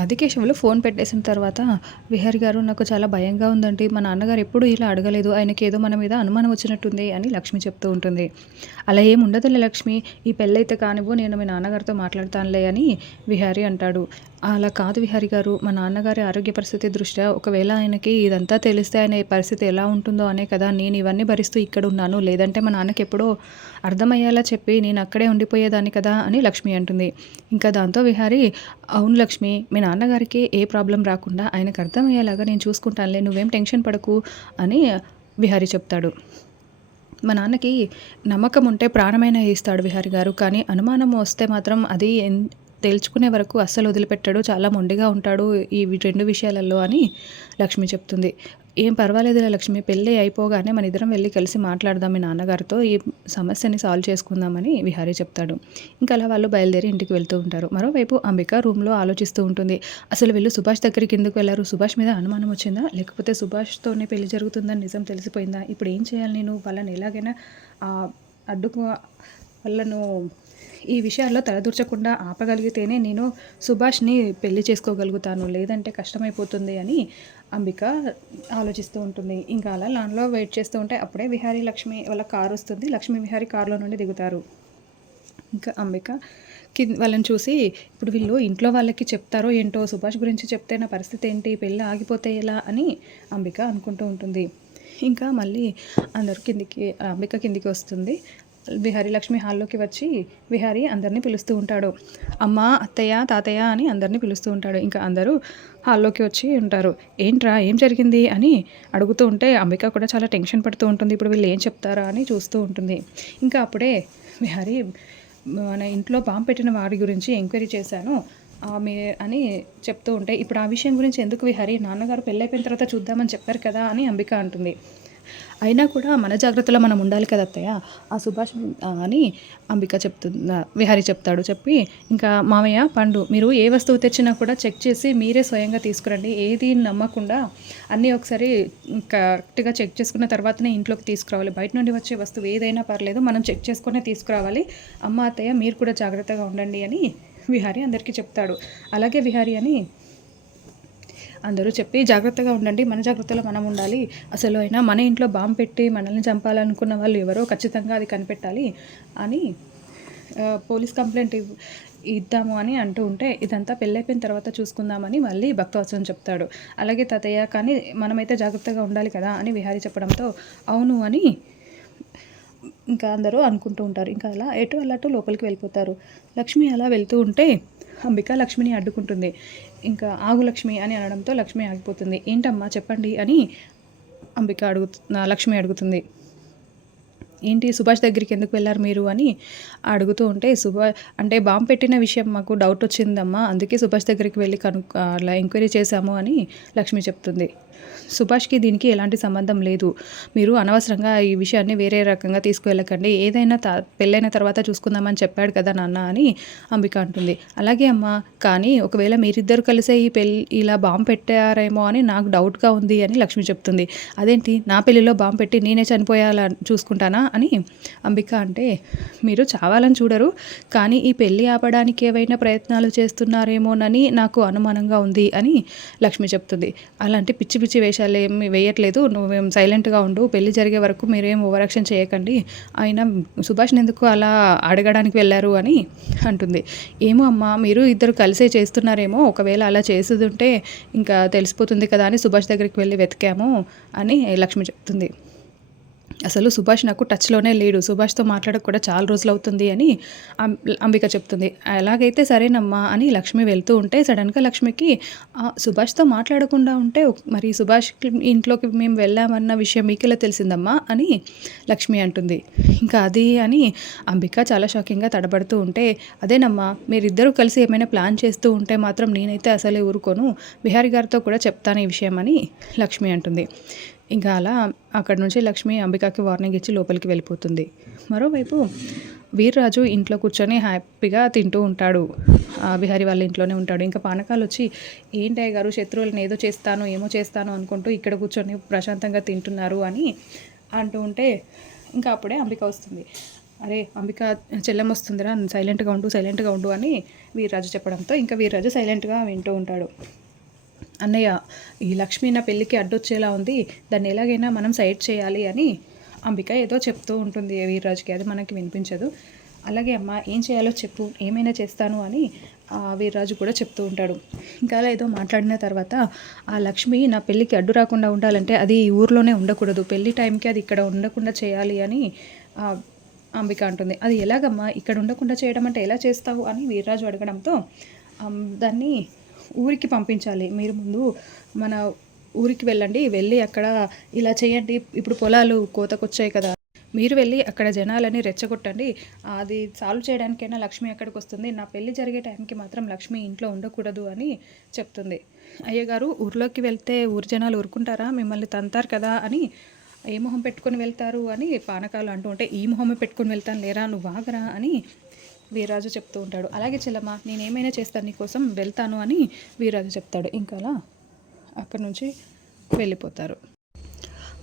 Adikesavulu phone పెట్టేసిన తర్వాత విహారి గారు నాకు చాలా భయంగా ఉందండి. మా నాన్నగారు ఎప్పుడూ ఇలా అడగలేదు. ఆయనకి ఏదో మన మీద అనుమానం వచ్చినట్టుంది అని లక్ష్మి చెప్తూ ఉంటుంది. అలా ఏం ఉండదులే లక్ష్మి. ఈ పెళ్ళైతే కానివ్వు నేను మీ నాన్నగారితో మాట్లాడతానులే అని విహారి అంటాడు. అలా కాదు విహారి గారు. మా నాన్నగారి ఆరోగ్య పరిస్థితి దృష్ట్యా ఒకవేళ ఆయనకి ఇదంతా తెలిస్తే ఆయన పరిస్థితి ఎలా ఉంటుందో అనే కదా నేను ఇవన్నీ భరిస్తూ ఇక్కడ ఉన్నాను. లేదంటే మా నాన్నకి ఎప్పుడో అర్థమయ్యేలా చెప్పి నేను అక్కడే ఉండిపోయేదాన్ని కదా అని లక్ష్మి అంటుంది. ఇంకా దాంతో విహారి అవును లక్ష్మి మీ నాన్నగారికి ఏ ప్రాబ్లం రాకుండా ఆయనకు అర్థమయ్యేలాగా నేను చూసుకుంటానులే నువ్వేం టెన్షన్ పడకు అని విహారి చెప్తాడు. మా నాన్నకి నమ్మకం ఉంటే ప్రాణమైన ఇస్తాడు విహారి గారు కానీ అనుమానం వస్తే మాత్రం అది తేల్చుకునే వరకు అస్సలు వదిలిపెట్టాడు చాలా మొండిగా ఉంటాడు ఈ రెండు విషయాలలో అని లక్ష్మి చెప్తుంది. ఏం పర్వాలేదులే లక్ష్మి పెళ్ళి అయిపోగానే మన ఇద్దరం వెళ్ళి కలిసి మాట్లాడదాం మీ నాన్నగారితో ఈ సమస్యని సాల్వ్ చేసుకుందామని విహారీ చెప్తాడు. ఇంకా అలా వాళ్ళు బయలుదేరి ఇంటికి వెళ్తూ ఉంటారు. మరోవైపు అంబిక రూమ్లో ఆలోచిస్తూ ఉంటుంది. అసలు వీళ్ళు సుభాష్ దగ్గరికి ఎందుకు వెళ్ళారు? సుభాష్ మీద అనుమానం వచ్చిందా? లేకపోతే సుభాష్తోనే పెళ్ళి జరుగుతుందని నిజం తెలిసిపోయిందా? ఇప్పుడు ఏం చేయాలి నేను? వాళ్ళని ఎలాగైనా అడ్డుకు వాళ్ళను ఈ విషయాల్లో తలదూర్చకుండా ఆపగలిగితేనే నేను సుభాష్ని పెళ్ళి చేసుకోగలుగుతాను. లేదంటే కష్టమైపోతుంది అని అంబిక ఆలోచిస్తూ ఉంటుంది. ఇంకా అలా లాన్లో వెయిట్ చేస్తూ ఉంటే అప్పుడే విహారీ లక్ష్మి వాళ్ళ కారు వస్తుంది. లక్ష్మీ విహారీ కారులో నుండి దిగుతారు. ఇంకా అంబిక కింద వాళ్ళని చూసి ఇప్పుడు వీళ్ళు ఇంట్లో వాళ్ళకి చెప్తారో ఏంటో సుభాష్ గురించి చెప్తే నా పరిస్థితి ఏంటి పెళ్ళి ఆగిపోతే ఎలా అని అంబిక అనుకుంటూ ఉంటుంది. ఇంకా మళ్ళీ అందరూ కిందికి అంబిక కిందికి వస్తుంది. విహారీ లక్ష్మి హాల్లోకి వచ్చి విహారీ అందరినీ పిలుస్తూ ఉంటాడు. అమ్మ అత్తయ్య తాతయ్య అని అందరినీ పిలుస్తూ ఉంటాడు. ఇంకా అందరూ హాల్లోకి వచ్చి ఉంటారు. ఏంట్రా ఏం జరిగింది అని అడుగుతూ ఉంటే అంబిక కూడా చాలా టెన్షన్ పడుతూ ఉంటుంది. ఇప్పుడు వీళ్ళు ఏం చెప్తారా అని చూస్తూ ఉంటుంది. ఇంకా అప్పుడే విహారీ మన ఇంట్లో బాంబు పెట్టిన వారి గురించి ఎంక్వైరీ చేశాను. ఆమె అని చెప్తూ ఉంటే ఇప్పుడు ఆ విషయం గురించి ఎందుకు విహారీ? నాన్నగారు పెళ్ళైపోయిన తర్వాత చూద్దామని చెప్పారు కదా అని అంబిక అంటుంది. అయినా కూడా మన జాగ్రత్తలో మనం ఉండాలి కదా అత్తయ్య? ఆ సుభాష్ అని అంబిక చెప్తుంది విహారి చెప్తాడు. చెప్పి ఇంకా మామయ్య పండు మీరు ఏ వస్తువు తెచ్చినా కూడా చెక్ చేసి మీరే స్వయంగా తీసుకురండి. ఏది నమ్మకుండా అన్నీ ఒకసారి కరెక్ట్గా చెక్ చేసుకున్న తర్వాతనే ఇంట్లోకి తీసుకురావాలి. బయట నుండి వచ్చే వస్తువు ఏదైనా పర్లేదు మనం చెక్ చేసుకునే తీసుకురావాలి. అమ్మ అత్తయ్య మీరు కూడా జాగ్రత్తగా ఉండండి అని విహారి అందరికీ చెప్తాడు. అలాగే విహారి అని అందరూ చెప్పి జాగ్రత్తగా ఉండండి. మన జాగ్రత్తలో మనం ఉండాలి. అసలు అయినా మన ఇంట్లో బాంబు పెట్టి మనల్ని చంపాలనుకున్న వాళ్ళు ఎవరో ఖచ్చితంగా అది కనిపెట్టాలి అని పోలీస్ కంప్లైంట్ ఇద్దాము అని అంటూ ఉంటే ఇదంతా పెళ్ళైపోయిన తర్వాత చూసుకుందామని మళ్ళీ భక్తవత్సవం చెప్తాడు. అలాగే తాతయ్య కానీ మనమైతే జాగ్రత్తగా ఉండాలి కదా అని విహారీ చెప్పడంతో అవును అని ఇంకా అందరూ అనుకుంటూ ఉంటారు. ఇంకా అలా ఎటు అల్లట్టు లోపలికి వెళ్ళిపోతారు. లక్ష్మి అలా వెళ్తూ ఉంటే అంబిక లక్ష్మిని అడ్డుకుంటుంది. ఇంకా ఆగు లక్ష్మి అని అనడంతో లక్ష్మి ఆగిపోతుంది. ఏంటమ్మా చెప్పండి అని అంబిక అడుగు లక్ష్మి అడుగుతుంది. ఏంటి సుభాష్ దగ్గరికి ఎందుకు వెళ్ళారు మీరు అని అడుగుతూ ఉంటే సుభాష్ అంటే బాంబు పెట్టిన విషయం మాకు డౌట్ వచ్చిందమ్మా అందుకే సుభాష్ దగ్గరికి వెళ్ళి కను అలా ఎంక్వైరీ చేశాము అని లక్ష్మి చెప్తుంది. సుభాష్కి దీనికి ఎలాంటి సంబంధం లేదు. మీరు అనవసరంగా ఈ విషయాన్ని వేరే రకంగా తీసుకువెళ్ళకండి. ఏదైనా త పెళ్ళైన తర్వాత చూసుకుందామని చెప్పాడు కదా నాన్న అని అంబిక అంటుంది. అలాగే అమ్మ కానీ ఒకవేళ మీరిద్దరు కలిసే ఈ పెళ్ళి ఇలా బాంబు పెట్టారేమో అని నాకు డౌట్గా ఉంది అని లక్ష్మి చెప్తుంది. అదేంటి? నా పెళ్ళిలో బాంబు పెట్టి నేనే చనిపోయాలా చూసుకుంటానా అని అంబిక అంటే మీరు చావాలని చూడరు కానీ ఈ పెళ్ళి ఆపడానికి ఏవైనా ప్రయత్నాలు చేస్తున్నారేమోనని నాకు అనుమానంగా ఉంది అని లక్ష్మి చెప్తుంది. అలాంటి పిచ్చి పిచ్చి వేషాలు ఏమి వేయట్లేదు. నువ్వేం సైలెంట్గా ఉండు. పెళ్ళి జరిగే వరకు మీరేం ఓవరాక్షన్ చేయకండి. ఆయన సుభాష్ని ఎందుకు అలా అడగడానికి వెళ్ళారు అని అంటుంది. ఏమో అమ్మ మీరు ఇద్దరు కలిసే చేస్తున్నారేమో. ఒకవేళ అలా చేస్తుంటే ఇంకా తెలిసిపోతుంది కదా అని సుభాష్ దగ్గరికి వెళ్ళి వెతికాము అని లక్ష్మి చెప్తుంది. అసలు సుభాష్ నాకు టచ్లోనే లేడు. సుభాష్తో మాట్లాడక కూడా చాలా రోజులు అవుతుంది అని అంబిక చెప్తుంది. ఎలాగైతే సరేనమ్మా అని లక్ష్మి వెళ్తూ ఉంటే సడన్గా లక్ష్మికి సుభాష్తో మాట్లాడకుండా ఉంటే మరి సుభాష్ ఇంట్లోకి మేము వెళ్ళామన్న విషయం మీకెలా తెలిసిందమ్మా? అని లక్ష్మి అంటుంది. ఇంకా అది అని అంబిక చాలా షాకింగ్గా తడబడుతూ ఉంటే అదేనమ్మా మీరిద్దరూ కలిసి ఏమైనా ప్లాన్ చేస్తూ ఉంటే మాత్రం నేనైతే అసలే ఊరుకోను. బిహారీ గారితో కూడా చెప్తాను ఈ విషయం అని లక్ష్మి అంటుంది. ఇంకా అలా అక్కడ నుంచి లక్ష్మి అంబికాకి వార్నింగ్ ఇచ్చి లోపలికి వెళ్ళిపోతుంది. మరోవైపు వీర్రాజు ఇంట్లో కూర్చొని హ్యాపీగా తింటూ ఉంటాడు. బిహారీ వాళ్ళ ఇంట్లోనే ఉంటాడు. ఇంకా పానకాలు వచ్చి ఏంటయ్య గారు శత్రువులను ఏదో చేస్తాను ఏమో చేస్తాను అనుకుంటూ ఇక్కడ కూర్చొని ప్రశాంతంగా తింటున్నారు అని అంటూ ఉంటే ఇంకా అప్పుడే అంబిక వస్తుంది. అరే అంబిక చెల్లెం వస్తుందిరా సైలెంట్గా ఉండు సైలెంట్గా ఉండు అని వీర్రాజు చెప్పడంతో ఇంకా వీర్రాజు సైలెంట్గా వింటూ ఉంటాడు. అన్నయ్య ఈ లక్ష్మి నా పెళ్ళికి అడ్డొచ్చేలా ఉంది. దాన్ని ఎలాగైనా మనం సైడ్ చేయాలి అని అంబిక ఏదో చెప్తూ ఉంటుంది వీర్రాజుకి. అది మనకి వినిపించదు. అలాగే అమ్మ ఏం చేయాలో చెప్పు ఏమైనా చేస్తాను అని వీర్రాజు కూడా చెప్తూ ఉంటాడు. ఇంకా అలా ఏదో మాట్లాడిన తర్వాత ఆ లక్ష్మి నా పెళ్ళికి అడ్డు రాకుండా ఉండాలంటే అది ఈ ఊర్లోనే ఉండకూడదు. పెళ్ళి టైంకి అది ఇక్కడ ఉండకుండా చేయాలి అని అంబిక అంటుంది. అది ఎలాగమ్మా? ఇక్కడ ఉండకుండా చేయడం అంటే ఎలా చేస్తావు? అని వీర్రాజు అడగడంతో దాన్ని ఊరికి పంపించాలి. మీరు ముందు మన ఊరికి వెళ్ళండి. వెళ్ళి అక్కడ ఇలా చేయండి. ఇప్పుడు పొలాలు కోతకొచ్చాయి కదా. మీరు వెళ్ళి అక్కడ జనాలని రెచ్చగొట్టండి. అది సాల్వ్ చేయడానికైనా లక్ష్మి అక్కడికి వస్తుంది. నా పెళ్ళి జరిగే టైంకి మాత్రం లక్ష్మి ఇంట్లో ఉండకూడదు అని చెప్తుంది. అయ్యగారు ఊర్లోకి వెళ్తే ఊరి జనాలు ఊరుకుంటారా? మిమ్మల్ని తంతారు కదా అని ఏ మొహం పెట్టుకొని వెళ్తారు అని పానకాలు అంటూ ఉంటే ఈ మొహమే పెట్టుకొని వెళ్తాను లేరా? నువ్వు వాగరా అని వీరరాజు చెప్తూ ఉంటాడు అలాగే చెల్లమ్మ నేను ఏమైనా చేస్తాను నీకోసం వెళ్తాను అని వీరరాజు చెప్తాడు. ఇంకా అలా అక్కడి నుంచి వెళ్ళిపోతారు.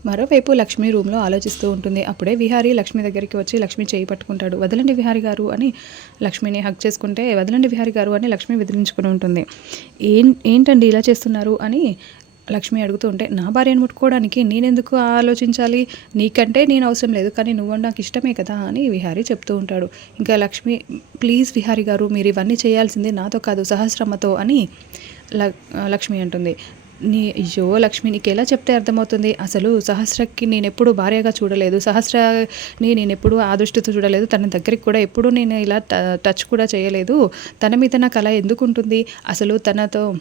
మరోవైపు లక్ష్మి రూమ్లో ఆలోచిస్తూ ఉంటుంది. అప్పుడే విహారి లక్ష్మి దగ్గరికి వచ్చి లక్ష్మి చేయి పట్టుకుంటాడు. వదలండి విహారి గారు అని లక్ష్మిని హక్ చేసుకుంటే వదలండి విహారి గారు అని లక్ష్మి బెదిరించుకుని ఉంటుంది. ఏం ఏంటండి ఇలా చేస్తున్నారు అని లక్ష్మి అడుగుతూ ఉంటే నా భార్యను ముట్టుకోవడానికి నేనెందుకు ఆలోచించాలి? నీకంటే నేను అవసరం లేదు కానీ నువ్వు నాకు ఇష్టమే కదా అని విహారీ చెప్తూ ఉంటాడు. ఇంకా లక్ష్మి ప్లీజ్ విహారి గారు మీరు ఇవన్నీ చేయాల్సింది నాతో కాదు సహస్రమ్మతో అని లక్ష్మి అంటుంది. నీ అయ్యో లక్ష్మి నీకు ఎలా చెప్తే అర్థమవుతుంది? అసలు సహస్రకి నేను ఎప్పుడు భార్యగా చూడలేదు. సహస్రని నేను ఎప్పుడు ఆ దృష్టితో చూడలేదు. తన దగ్గరికి కూడా ఎప్పుడు నేను ఇలా ట- టచ్ కూడా చేయలేదు. తన మీద నాకు అలా ఎందుకు ఉంటుంది అసలు తనతో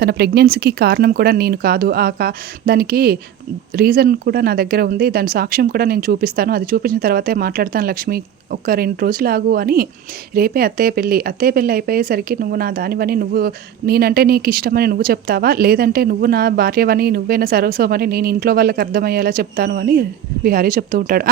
తన ప్రెగ్నెన్సీకి కారణం కూడా నేను కాదు. ఆ కా దానికి రీజన్ కూడా నా దగ్గర ఉంది. దాని సాక్ష్యం కూడా నేను చూపిస్తాను. అది చూపించిన తర్వాతే మాట్లాడతాను లక్ష్మి. ఒక రెండు రోజులు ఆగు అని రేపే అత్తయ్య పెళ్ళి. అత్తయ్య పెళ్ళి అయిపోయేసరికి నువ్వు నా దానివని నువ్వు నేనంటే నీకు ఇష్టమని నువ్వు చెప్తావా? లేదంటే నువ్వు నా భార్యవని నువ్వే నా సర్వస్వమని నేను ఇంట్లో వాళ్ళకి అర్థమయ్యేలా చెప్తాను అని విహారీ చెప్తూ ఉంటాడు.